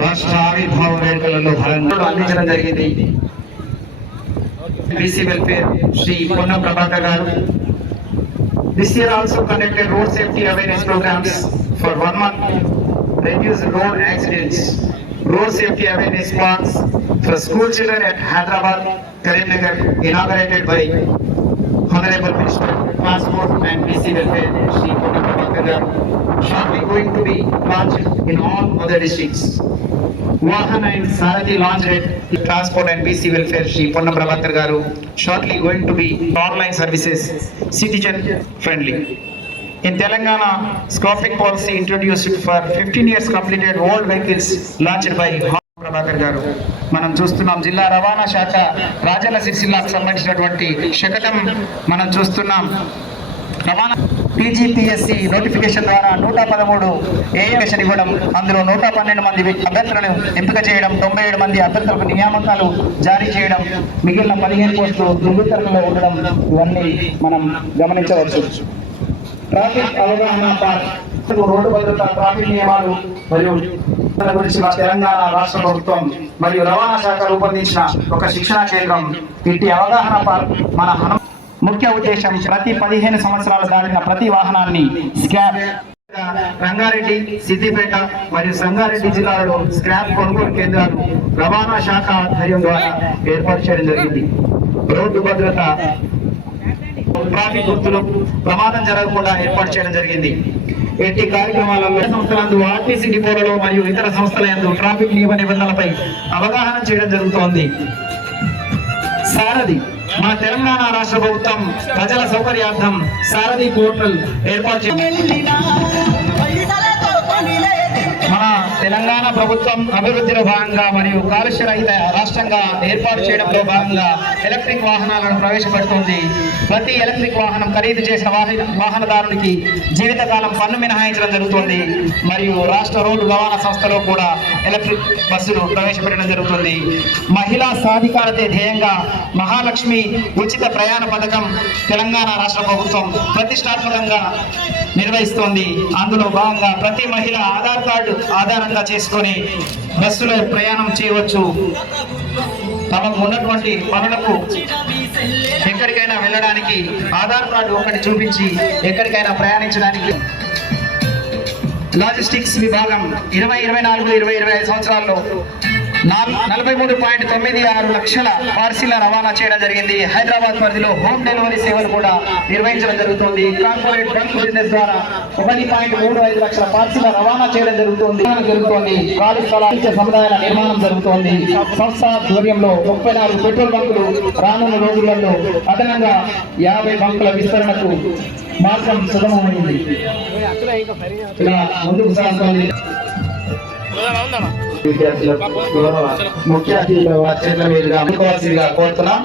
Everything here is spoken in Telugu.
రాష్ట్ర ఆవిర్భావ వేడుకలలో భాగంగా అందించడం జరిగింది. BC వెల్ఫేర్ శ్రీ పొన్నం ప్రభాకర్ గారు. This year also conducted road safety awareness programs for 1 month, reduce road accidents, road safety awareness parks for school children at Hyderabad, Karimnagar, inaugurated by Honorable Minister of Transport and BC Welfare, Shri Ponam Prabhakar garu, shortly going to be launched in all other districts. Vahana and Sarathi launched at Transport and BC Welfare, Shri Ponam Prabhakar garu, shortly going to be online services, citizen friendly. In Telangana, scrapping policy introduced for 15 years completed old vehicles launched by Prabhakar గారు. మనం చూస్తున్నాం జిల్లా రవాణా శాఖ రాజన్న సిరిసిల్లాకు సంబంధించినటువంటి శకటం మనం చూస్తున్నాం. రవాణా TGPSC నోటిఫికేషన్ ద్వారా 113 ఏఎంకేషన్ ఇవ్వడం, అందులో 112 మంది అభ్యర్థులను ఎంపిక చేయడం, 97 మంది అభ్యర్థులకు నియామకాలు జారీ చేయడం, మిగిలిన 15 పోస్టులు ధృవీకరణలో ఉండడం, ఇవన్నీ మనం గమనించవచ్చు. ట్రాఫిక్ అవగాహన రోడ్డు భద్రత, ట్రాఫిక్ నియమాలు మరియు గురించి మా తెలంగాణ రాష్ట్ర ప్రభుత్వం మరియు రవాణా శాఖ రూపొందించిన ఒక శిక్షణా కేంద్రం. ఇట్టి అవగాహన పార్క్ మన ముఖ్య ఉద్దేశం ప్రతి 15 సంవత్సరాలు దాటిన ప్రతి వాహనాన్ని స్క్రాప్. రంగారెడ్డి, సిద్దిపేట మరియు సంగారెడ్డి జిల్లాలలో స్క్రాప్ కొనుగోలు కేంద్రాలు రవాణా శాఖ ఆధ్వర్యం ద్వారా ఏర్పాటు చేయడం జరిగింది. రోడ్డు భద్రత, ట్రాఫిక్ గుర్తులు ప్రమాదం జరగకుండా ఏర్పాటు చేయడం జరిగింది. ఎట్టి కార్యక్రమాలలో సంస్థలందు, ఆర్టీసీ డిపోలలో మరియు ఇతర సంస్థల యందు ట్రాఫిక్ నియమ నిబంధనలపై అవగాహన చేయడం జరుగుతోంది. సారథి, మన తెలంగాణ రాష్ట్ర ప్రభుత్వం ప్రజల సౌకర్యార్థం సారథి పోర్టల్ ఏర్పాటు చేసింది. మన తెలంగాణ ప్రభుత్వం అభివృద్ధిలో భాగంగా మరియు కాలుష్య రహిత రాష్ట్రంగా ఏర్పాటు చేయడంలో భాగంగా ఎలక్ట్రిక్ వాహనాలను ప్రవేశపెడుతోంది. ప్రతి ఎలక్ట్రిక్ వాహనం ఖరీదు చేసిన వాహనదారునికి జీవితకాలం పన్ను మినహాయించడం జరుగుతుంది. మరియు రాష్ట్ర రోడ్డు రవాణా సంస్థలో కూడా ఎలక్ట్రిక్ బస్సులు ప్రవేశపెట్టడం జరుగుతుంది. మహిళా సాధికారతే ధ్యేయంగా మహాలక్ష్మి ఉచిత ప్రయాణ పథకం తెలంగాణ రాష్ట్ర ప్రభుత్వం ప్రతిష్టాత్మకంగా నిర్వహిస్తోంది. అందులో భాగంగా ప్రతి మహిళ ఆధార్ కార్డు ఆధారంగా చేసుకొని బస్సులో ప్రయాణం చేయవచ్చు. తమకు ఉన్నటువంటి పనులకు ఎక్కడికైనా వెళ్ళడానికి ఆధార్ కార్డు ఒకటి చూపించి ఎక్కడికైనా ప్రయాణించడానికి. లాజిస్టిక్స్ విభాగం 2024-2025 సంవత్సరాల్లో 43.96 లక్షల పార్సిల్ రవాణా చేయడం జరిగింది. హైదరాబాద్ పరిధిలో హోమ్ డెలివరీ సేవలు కూడా నిర్వహించడం జరుగుతుంది. కార్పొరేట్ బల్క్ బిజినెస్ ద్వారా 1.35 లక్షల పార్సిల్ రవాణా చేయడం జరుగుతుంది. ఖాళీ స్థలాల సముదాయాల నిర్మాణం జరుగుతోంది. సంస్థ ఆధ్వర్యంలో 34 పెట్రోల్ బంకులు రానున్న రోజులలో అదనంగా 50 బంకుల విస్తరణకు మార్గం సుగమమైంది. ఇలా ముందుకు సాగుతోంది. ముఖ్య అతిథులు వారి చేతుల మీదుగా కోరుతున్నాం.